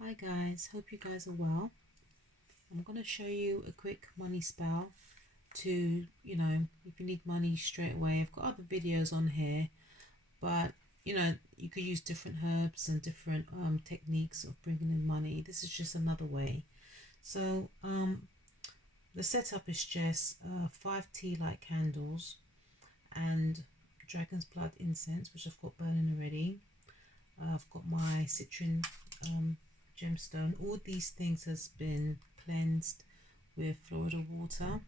Hi guys, hope you guys are well. I'm going to show you a quick money spell to, if you need money straight away. I've got other videos on here, but you could use different herbs and different techniques of bringing in money. This is just another way. So the setup is just 5 tea light candles and dragon's blood incense, which I've got burning already. I've got my citron gemstone. All these things has been cleansed with Florida water.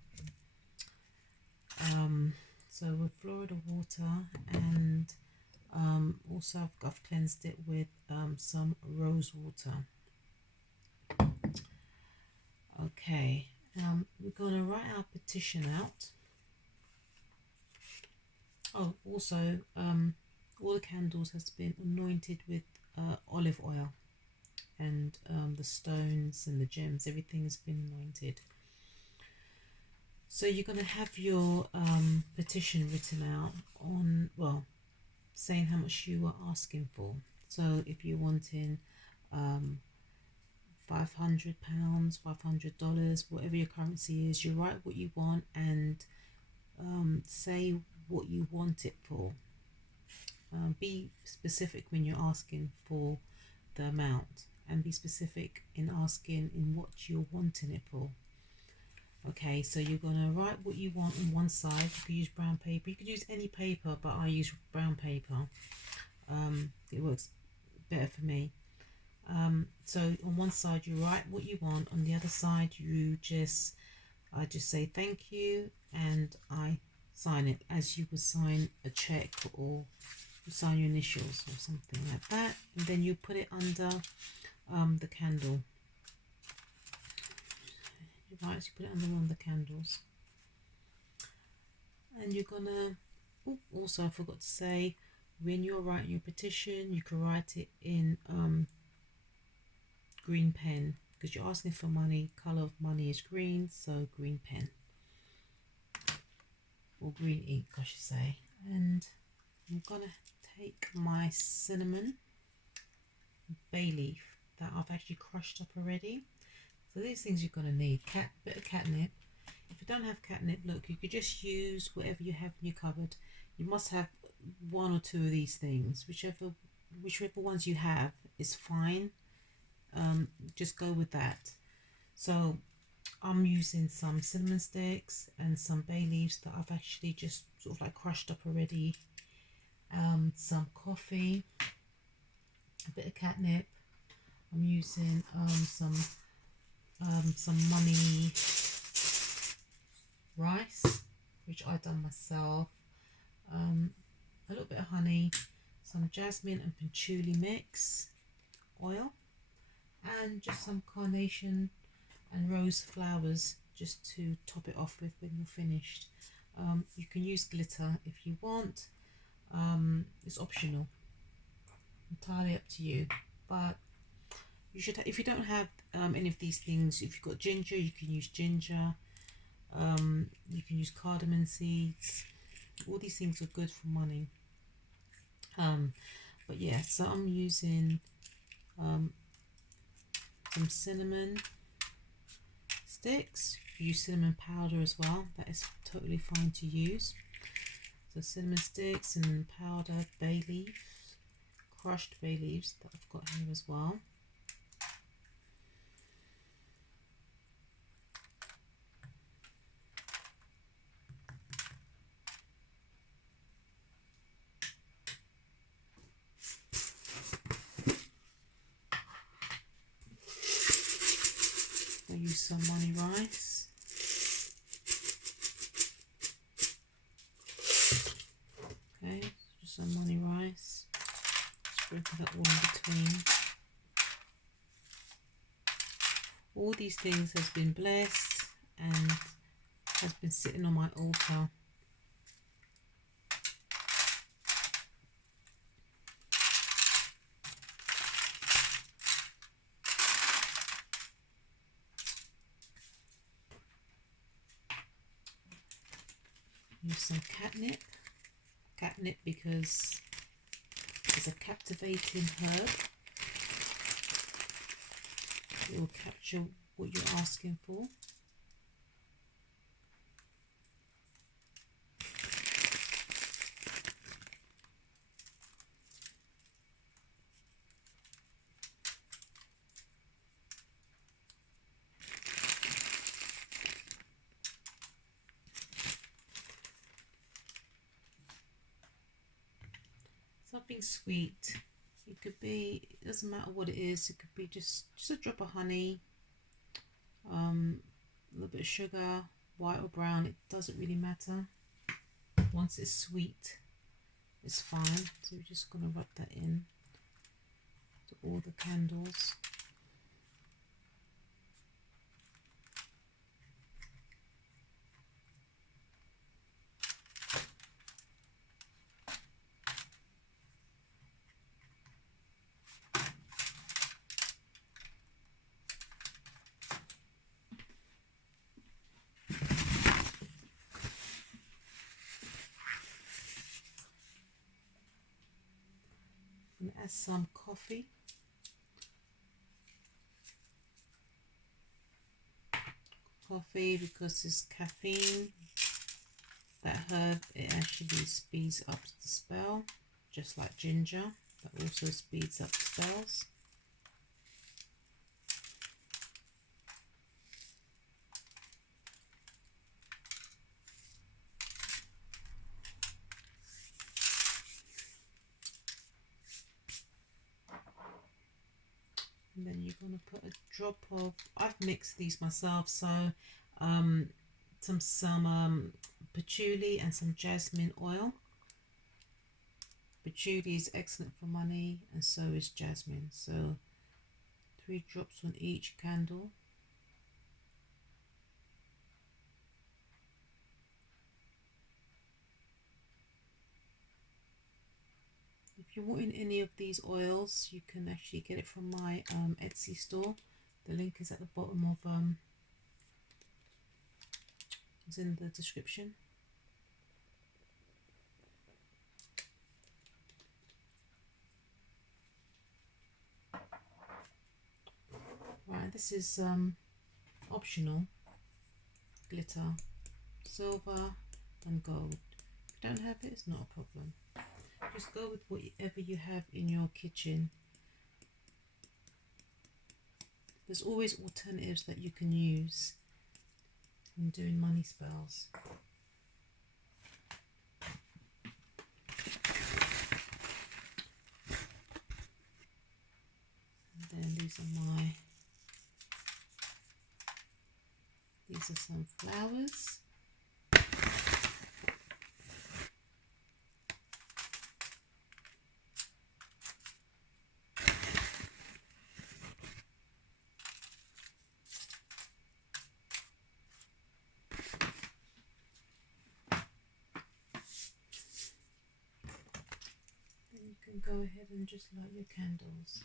So with Florida water, and also I've cleansed it with some rose water. Okay, we're going to write our petition out. Oh, also all the candles has been anointed with olive oil, and the stones and the gems, everything has been anointed. So you're going to have your petition written out on, well, saying how much you are asking for. So if you're wanting £500, $500, whatever your currency is, you write what you want and say what you want it for. Be specific when you're asking for the amount, and be specific in asking in what you're wanting it for. Okay, so you're going to write what you want on one side. You could use brown paper, you could use any paper, but I use brown paper. It works better for me. So on one side you write what you want, on the other side I just say thank you, and I sign it as you would sign a check, or you sign your initials or something like that, and then you put it under the candle. Right, so you put it under one of the candles, and you're gonna also, I forgot to say, when you're writing your petition, you can write it in green pen, because you're asking for money. Color of money is green, so green pen, or green ink I should say. And I'm gonna take my cinnamon bay leaf that I've actually crushed up already. So these things you're going to need. Bit of catnip. If you don't have catnip, look, you could just use whatever you have in your cupboard. You must have one or two of these things. Whichever ones you have is fine. Just go with that. So I'm using some cinnamon sticks and some bay leaves that I've actually just sort of like crushed up already. Some coffee, a bit of catnip. I'm using some money rice, which I done myself, a little bit of honey, some jasmine and patchouli mix oil, and just some carnation and rose flowers just to top it off with when you're finished. You can use glitter if you want. It's optional, entirely up to you, but you should, if you don't have any of these things, if you've got ginger, you can use ginger. You can use cardamom seeds. All these things are good for money. But yeah, so I'm using some cinnamon sticks. You use cinnamon powder as well, that is totally fine to use. So cinnamon sticks, cinnamon powder, bay leaf, crushed bay leaves that I've got here as well. I use some money rice. Okay, just some money rice. Sprinkle that all in between. All these things has been blessed and has been sitting on my altar. Use some catnip because it's a captivating herb. It will capture what you're asking for. Something sweet. It could be, it doesn't matter what it is, it could be just a drop of honey, a little bit of sugar, white or brown, it doesn't really matter. Once it's sweet, it's fine. So we're just going to rub that in to all the candles. And add some coffee. Coffee, because it's caffeine. That herb, it actually speeds up the spell, just like ginger. That also speeds up spells. And then you're going to put a drop of, I've mixed these myself, so some patchouli and some jasmine oil. Patchouli is excellent for money, and so is jasmine. So 3 drops on each candle. If you're wanting any of these oils, you can actually get it from my Etsy store. The link is at the bottom of it's in the description. Right, this is optional. Glitter, silver and gold. If you don't have it, it's not a problem. Just go with whatever you have in your kitchen. There's always alternatives that you can use in doing money spells. And then these are some flowers. You can go ahead and just light your candles.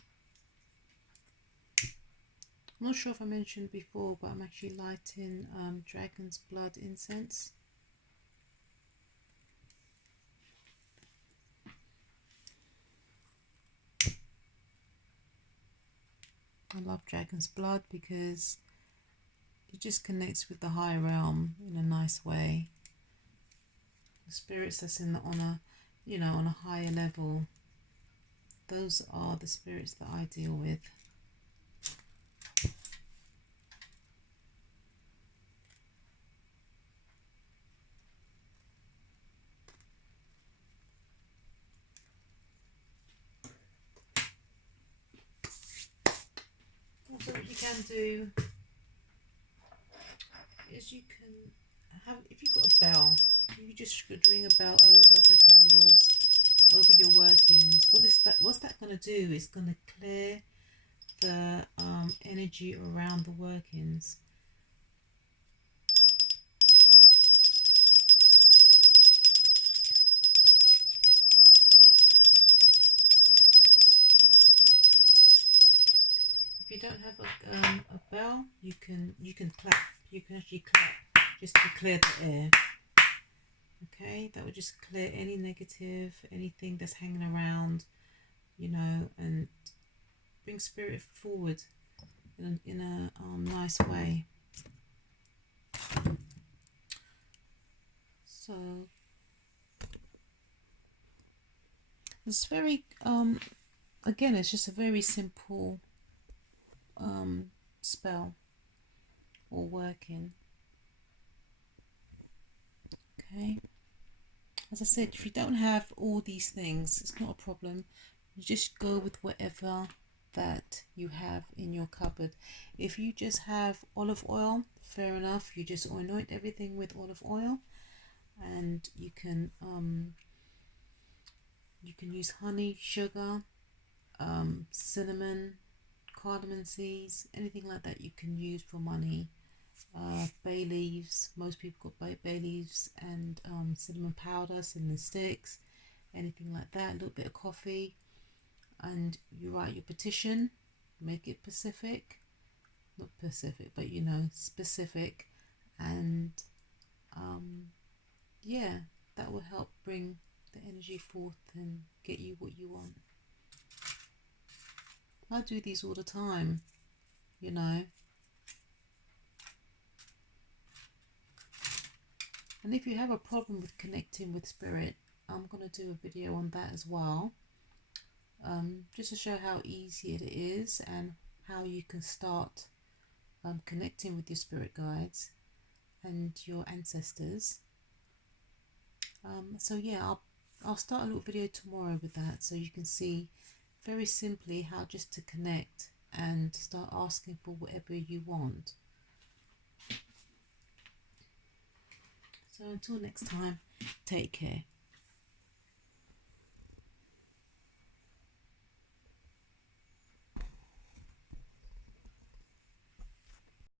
I'm not sure if I mentioned before, but I'm actually lighting dragon's blood incense. I love dragon's blood because it just connects with the higher realm in a nice way. The spirits that's on a higher level, those are the spirits that I deal with. Also, what you can do is you can have, if you've got a bell, you just could ring a bell over the candles, over your workings. What's that going to do? It's going to clear the energy around the workings. If you don't have a bell, you can clap. You can actually clap just to clear the air. Okay, that would just clear any negative, anything that's hanging around, and bring spirit forward. in a nice way. So it's very again, it's just a very simple spell or working. Okay, as I said, if you don't have all these things, it's not a problem. You just go with whatever that you have in your cupboard. If you just have olive oil, fair enough, you just anoint everything with olive oil, and you can use honey, sugar, cinnamon, cardamom seeds, anything like that you can use for money. Bay leaves, most people got bay leaves, and cinnamon powder, cinnamon sticks, anything like that. A little bit of coffee, and you write your petition, make it Pacific, not Pacific, but you know, specific, and yeah, that will help bring the energy forth and get you what you want. I do these all the time, you know. And if you have a problem with connecting with spirit, I'm going to do a video on that as well, just to show how easy it is and how you can start connecting with your spirit guides and your ancestors. So yeah, I'll start a little video tomorrow with that, so you can see very simply how just to connect and start asking for whatever you want. So until next time, take care.